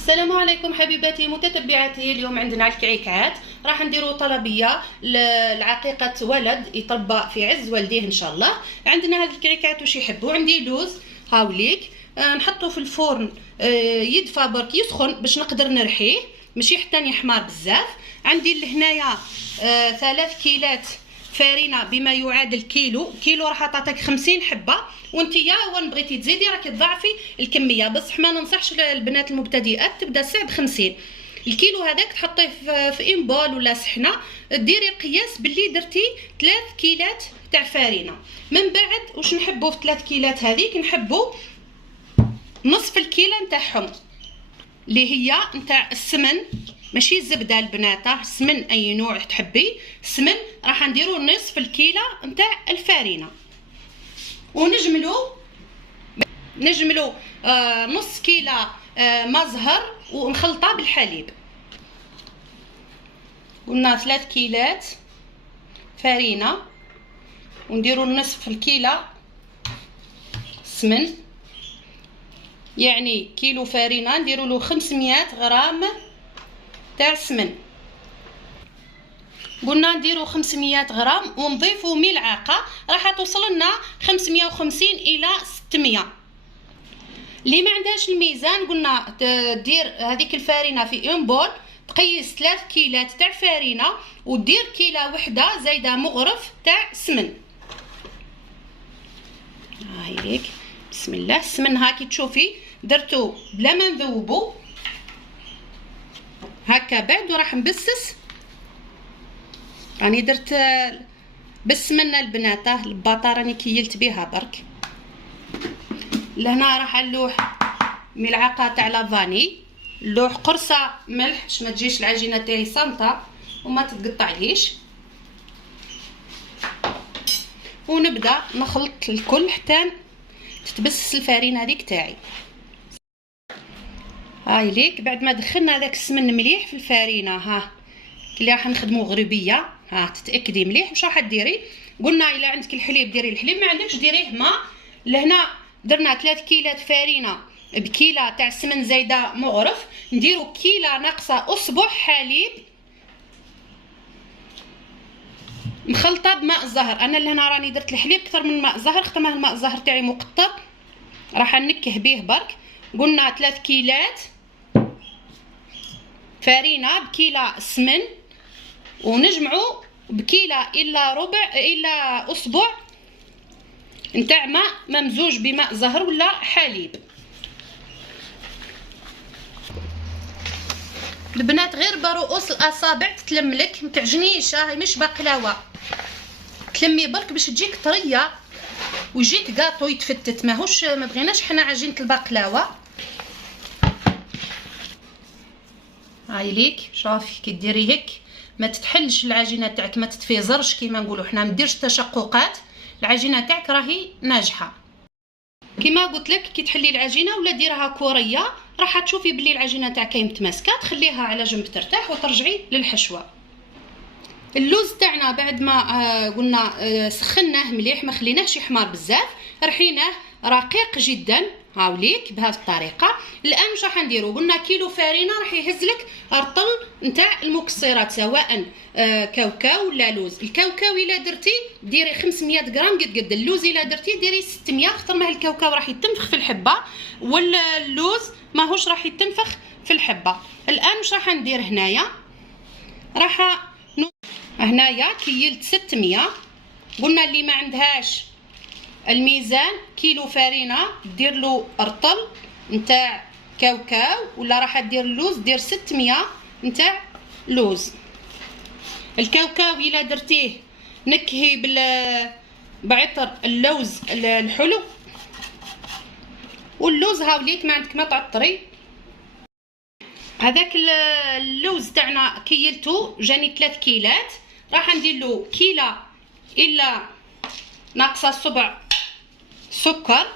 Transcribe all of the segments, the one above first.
السلام عليكم حبيباتي متتبعاتي. اليوم عندنا الكعكات، راح نديروا طلبيه لعقيقه ولد يطبى في عز والديه ان شاء الله. عندنا هذه الكعكات واش يحبوا. عندي لوز هاوليك، نحطه في الفرن يدفى برك يسخن باش نقدر نرحيه، ماشي حتى يحمر بزاف. عندي لهنايا 3 كيلات فرينه بما يعادل كيلو راح تعطيك 50 حبه، وانتيا وين بغيتي تزيدي راك تضاعفي الكميه، بصح ما ننصحش البنات المبتدئات تبدا ساعه ب50. الكيلو هذاك تحطيه في ان بول ولا صحنه، ديري قياس باللي درتي 3 كيلات تاع فرينه. من بعد واش نحبوا في 3 كيلات هذيك، نحبوا نصف الكيله نتاعهم اللي هي نتاع السمن، ماشي الزبده البنات، السمن اي نوع تحبي السمن. راح نديرو نصف الكيله نتاع الفرينه، ونجملو نص كيله ما زهر ونخلطها بالحليب. قلنا 3 كيلات فرينه ونديرو نصف الكيله سمن، يعني كيلو فرينه نديرو له 500 غرام تاع سمن. قلنا نديرو 500 غرام ونضيفو ملعقه، راح توصل لنا 550 الى 600. اللي ما عندهاش الميزان قلنا دير هذيك الفرينه في اون بول، تقيس 3 كيلات تاع فرينه ودير كيله وحده زايده مغرف تاع سمن. هاي ليك بسم الله. السمن هاكي تشوفي درتو بلا ما نذوبو هكا، بعد وراح نبسس. راني درت بالسمنه البنات، الباطه راني كيلت بها برك. لهنا راح نلوح ملعقه تاع لافاني، نلوح قرصه ملح باش ما تجيش العجينه تاعي صامته وما تتقطعليش، ونبدا نخلط الكل حتى تتبسس الفرينه هذيك تاعي. هاي ليك بعد ما دخلنا هذاك السمن مليح في الفرينه، ها اللي راح نخدمو غربيه، ها تتاكدي مليح واش راح ديري. قلنا الا عندك الحليب ديري الحليب، ما عندكش ديريه ما. لهنا درنا 3 كيلات فرينه بكيله تاع السمن زايده مغرف، نديرو كيله ناقصه اصبع حليب مخلطه بماء الزهر. انا لهنا راني درت الحليب اكثر من ماء الزهر، خاطر الماء الزهر تاعي مقطر راح نكه به برك. قلنا 3 كيلات فرينه بكيله سمن، ونجمعوا بكيله الا ربع الا اصبع نتاع ماء ممزوج بماء زهر ولا حليب. البنات غير برؤوس الاصابع تتلملك، ما تعجنيش، هاي مش بقلاوه، تلمي برك باش تجيك طريه ويجيك كاطو يتفتت، ماهوش ما بغيناش حنا عجينه البقلاوه. هاي ليك شوفي كي ديري هيك ما تتحلش العجينه تاعك، ما تتفيزرش كيما نقولوا حنا، ما ديرش تشققات، العجينه تاعك راهي ناجحه. كيما قلت لك كي تحلي العجينه ولا ديرها كوريه راح تشوفي بلي العجينه تاعك متماسكه، تخليها على جنب ترتاح وترجعي للحشوه. اللوز تاعنا بعد ما قلنا سخناه مليح، ما خليناهش يحمر بزاف، رحيناه رقيق جدا هاوليك بهذه الطريقه. الان واش راح نديرو، قلنا كيلو فرينه راح يهزلك رطل نتاع المكسرات سواء كاوكاو ولا لوز. الكاوكاو الا درتي ديري 500 غرام قد اللوز، الا درتي ديري 600، خاطر ما الكاوكاو راح يتنفخ في الحبه واللوز ماهوش راح يتنفخ في الحبه. الان واش راح ندير هنايا، راح هنايا كيلت 600. قلنا اللي ما عندهاش الميزان كيلو فرينه دير له رطل نتاع كاوكاو، ولا راح دير اللوز دير 600 نتاع لوز. الكاوكاو الا درتيه نكهي بعطر اللوز الحلو، واللوز هاوليك ما عندك ما تعطري. هذاك اللوز تاعنا كيلته جاني 3 كيلات، راح ندير له كيله الا ناقصه صبع سكر،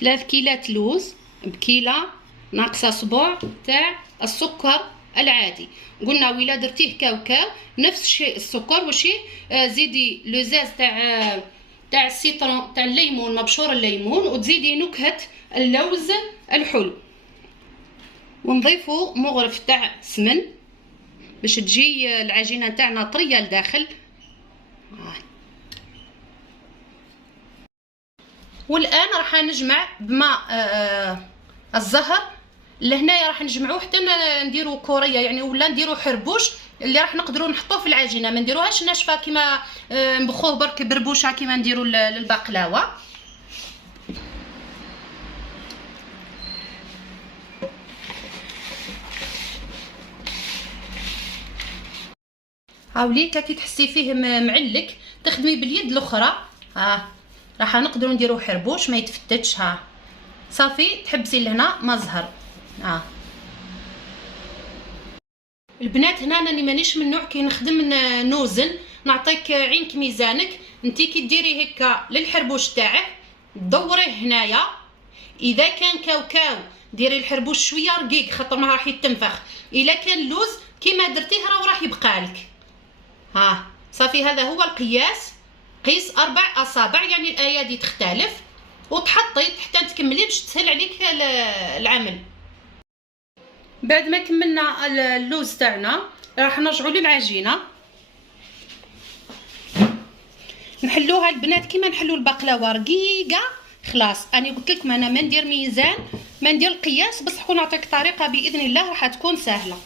3 كيلات لوز بكيله ناقصه صبع تاع السكر العادي. قلنا ولا درتيه كاوكاو نفس الشيء السكر، وشي زيدي لوزاز تاع تاع السيترون تاع الليمون، مبشور الليمون، وتزيدي نكهه اللوز الحلو، ونضيفوا مغرف تاع سمن باش تجي العجينه تاعنا طريه لداخل. والان راح نجمع بماء الزهر. لهنايا راح نجمعوه حتى نديرو كوريه يعني، ولا نديرو حربوش اللي راح نقدروا نحطوه في العجينه، ما نديروهاش ناشفه كيما نبخوه برك بربوشه كيما نديرو للبقلاوه. هاوليك كي تحسي فيه معلك تخدمي باليد الاخرى. راح نقدروا نديرو حربوش ما يتفتتش. صافي تحبسي لهنا ما زهر. البنات هنا راني مانيش من نوع كي نخدم نوزن، نعطيك عينك ميزانك. انتي كي ديري هكا للحربوش تاعك دوريه هنايا، اذا كان كاوكاو ديري الحربوش شويه رقيق خاطر ما راح يتنفخ، الا كان لوز كيما درتيه راح يبقى لك. صافي هذا هو القياس. قيس 4 اصابع يعني الايادي تختلف، وتحطي حتى تكملي باش تسهل عليك العمل. بعد ما كملنا اللوز تاعنا راح نرجعوا للعجينه نحلوها البنات كيما نحلو البقلاوه رقيقه. خلاص انا قلت لكم انا ما ندير ميزان ما ندير القياس، بصح نعطيك طريقه باذن الله راح تكون سهله.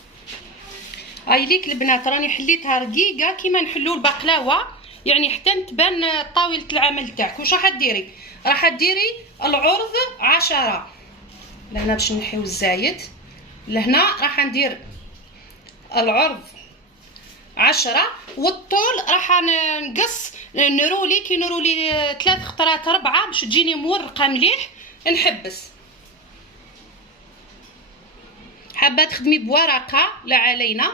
هاي ليك البنات راني حليتها رقيقه كيما نحلو البقلاوه يعني حتى تبان طاوله العمل تاعك. واش راح ديري؟ راح ديري العرض 10 لهنا باش نحيو الزايد. لهنا راح ندير العرض 10 والطول راح نقص نرولي كي نرولي 3 خطرات 4 باش تجيني مورقه مليح. نحبس. حابه تخدمي بورقه لا علينا.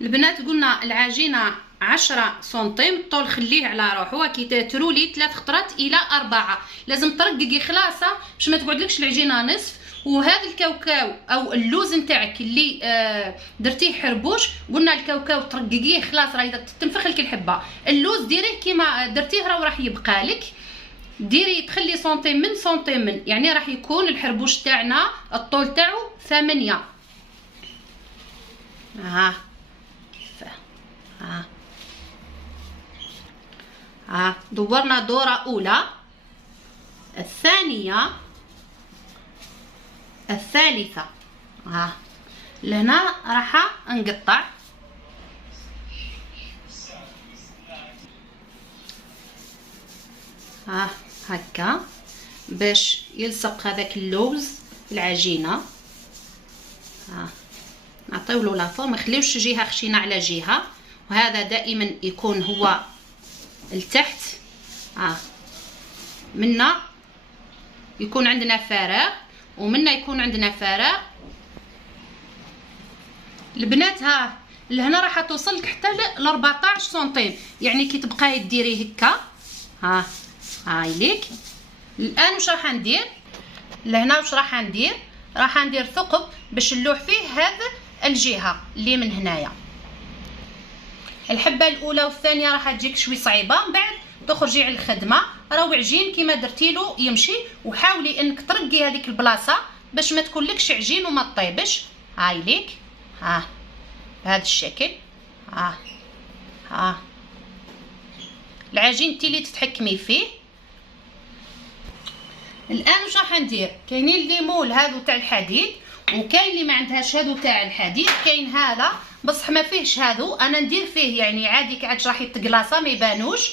البنات قلنا العجينه 10 سنتيم، الطول خليه على روحه. كي ترولي 3 خطرات الى 4 لازم ترققي خلاصه باش ما تقعدلكش العجينه نصف. وهذا الكاوكاو او اللوز نتاعك اللي درتيه حربوش، قلنا الكاوكاو ترققيه خلاص راه تنفخ لك الحبه. اللوز ديريه كيما درتيه راح يبقى لك. ديري تخلي سنتيم من سنتيم من، يعني راح يكون الحربوش تاعنا الطول تاعو 8. دورنا دورة أولى، الثانية، الثالثة. لهنا راح نقطع. هكا باش يلصق هذاك اللوز في العجينة. نعطيولو لافور، ما نخليوش جهة خشينة على جهة، وهذا دائما يكون هو لتحت. منا يكون عندنا فراغ ومنا يكون عندنا فراغ. البنات لهنا راح توصلك حتى ل 14 سنتيم، يعني كي تبقاي ديري هكا. هاي ليك. الان واش راح ندير؟ لهنا واش راح ندير؟ راح ندير ثقب باش نلوح فيه هذا الجهه اللي من هنايا. الحبه الاولى والثانيه راح تجيك شوي صعيبه، من بعد تخرجي على الخدمه. راهو عجين كيما درتيلو يمشي، وحاولي انك ترقي هذيك البلاصه باش ما تكونلكش عجين وما طيبش. هاي ليك. بهذا الشكل. العجين انت اللي تتحكمي فيه. الان واش راح ندير؟ كاينين اللي مول هادو تاع الحديد، وكاين اللي ما عندهاش هادو تاع الحديد. كاين هذا بصح ما فيهش هادو، انا ندير فيه يعني عادي كي عاد راح يتقلاصا ما يبانوش.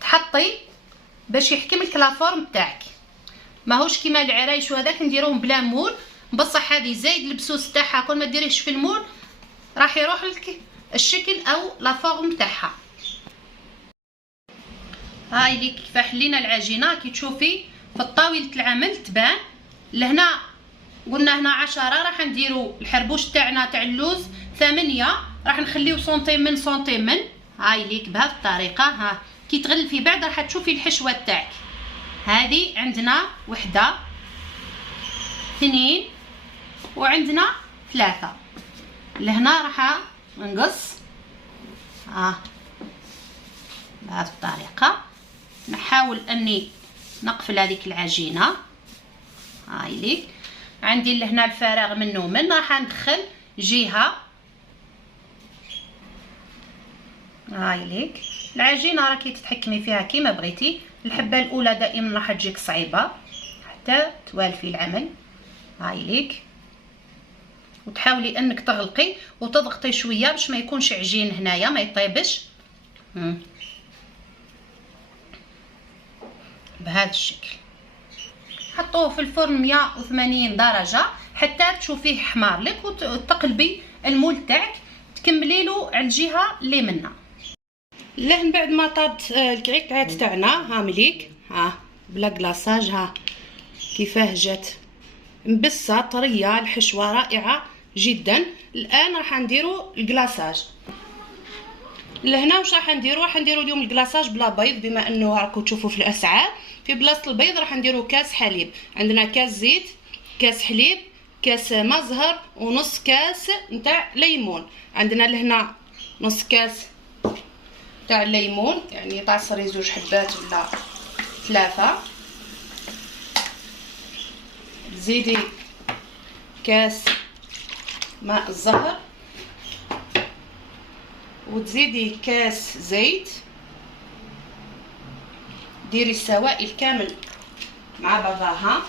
تحطي باش يحكملك لافورم تاعك، ماهوش كيما العرايش وهذاك نديروهم بلا مول. بصح هذه زايد البسوس تاعها كون ما ديريهش في المول راح يروح لك الشكل او لافورم تاعها. هاي لي كيف حلينا العجينه كي تشوفي في طاوله العمل تبان. لهنا قلنا هنا 10 راح نديرو الحربوش تاعنا تاع اللوز 8 راح نخليو سنتيم من سنتيم من. هاي ليك بهذه الطريقه. كي تغلفي بعد راح تشوفي الحشوه تاعك. هذه عندنا 1 2 وعندنا 3. لهنا راح نقص بهذه الطريقه. نحاول اني نقفل هذيك العجينه. هاي ليك عندي لهنا الفراغ منه من راح ندخل جهه. هاي ليك العجينه راكي تتحكمي فيها كيما بغيتي. الحبه الاولى دائما راح تجيك صعيبه حتى توالفي العمل. هاي ليك وتحاولي انك تغلقي وتضغطي شويه باش ما يكونش عجين هنايا ما يطيبش. بهذا الشكل. حطوه في الفرن 180 درجه حتى تشوفيه حمار لك وتقلبي المول تاعك تكملي له على الجهه اللي منها. لهن بعد ما طابت الكعكات تاعنا ها مليك ها بلا كلاصاج. ها كيفاه جات مبسه طريه الحشوه رائعه جدا. الان راح نديرو الكلاصاج. لهنا واش راح نديرو؟ راح نديرو اليوم الكلاصاج بلا بيض بما انه راكم تشوفوا في الاسعار. في بلاصه البيض راح نديرو كاس حليب. عندنا كاس زيت، كاس حليب، كاس ما زهر، ونص كاس نتاع ليمون. عندنا لهنا نص كاس تاع الليمون يعني تعصري 2 حبات ولا 3. تزيدي كاس ماء الزهر وتزيدي كاس زيت. ديري السوائل كامل مع بعضها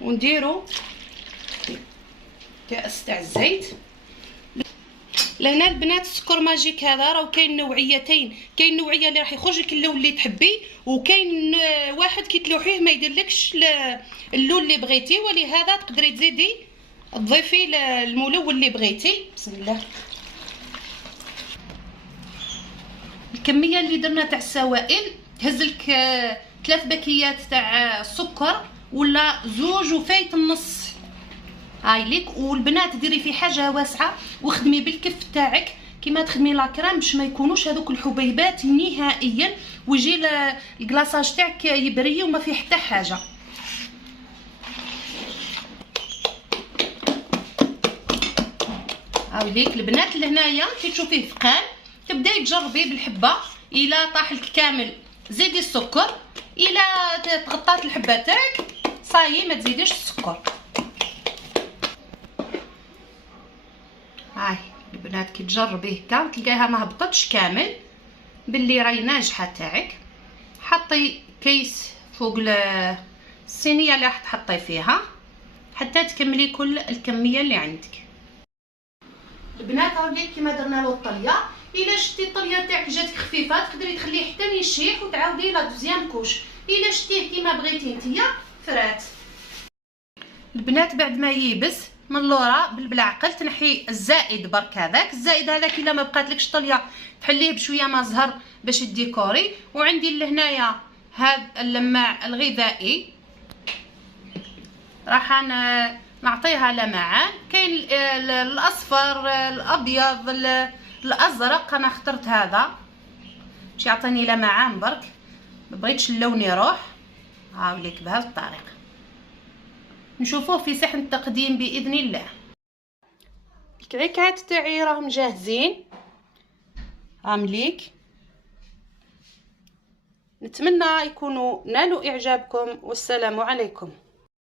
ونديرو كاس تاع الزيت. لهنا البنات السكر ماجيك هذا راه كاين نوعيتين. كاين نوعيه اللي راح يخرج لك اللون اللي تحبي وكاين واحد كي تلوحيه ما يديرلكش اللون اللي بغيتي. ولهذا تقدري تزيدي تضيفي الملون اللي بغيتي. بسم الله. الكميه اللي درنا تاع السوائل تهزلك 3 باكيات تاع السكر ولا 2 وفايت النص. هاي ليك. والبنات ديري في حاجه واسعه وخدمي بالكف تاعك كيما تخدمي لاكريم باش ما يكونوش هذوك الحبيبات نهائيا ويجي الكلاصاج تاعك يبري وما فيه حتى حاجه. هاي ليك البنات لهنايا كي تشوفيه ثقال تبداي تجربي بالحبه. الا طاح لك كامل زيدي السكر. الا تغطات الحبه تاعك صايي ما تزيديش السكر. هاي البنات كي تجربيه هكا تلقايها ما هبطتش كامل باللي راهي ناجحه تاعك. حطي كيس فوق الصينيه اللي راح تحطي فيها حتى تكملي كل الكميه اللي عندك. البنات راهي كيما درنا له الطليه. الا شتي الطليه تاعك جاتك خفيفه تقدري تخليه حتى يشيح وتعاودي لا دوزيام كوش. الا شتيه كيما بغيتي نتيا فرات. البنات بعد ما ييبس من اللورا بالعقل تنحي الزائد برك. هذاك الزائد هذاك الا ما بقاتلكش طليه تحليه بشويه ما زهر باش الديكوري. وعندي لهنايا هذا اللماع الغذائي راح نعطيها لمعان. كاين الاصفر الابيض الازرق. انا اخترت هذا باش يعطيني لمعان برك ما بغيتش اللون يروح. هاوليك بهذه الطريقه. نشوفوه في صحن التقديم باذن الله. الكعكات تاعي راهم جاهزين. عامليك نتمنى يكونوا نالوا اعجابكم والسلام عليكم.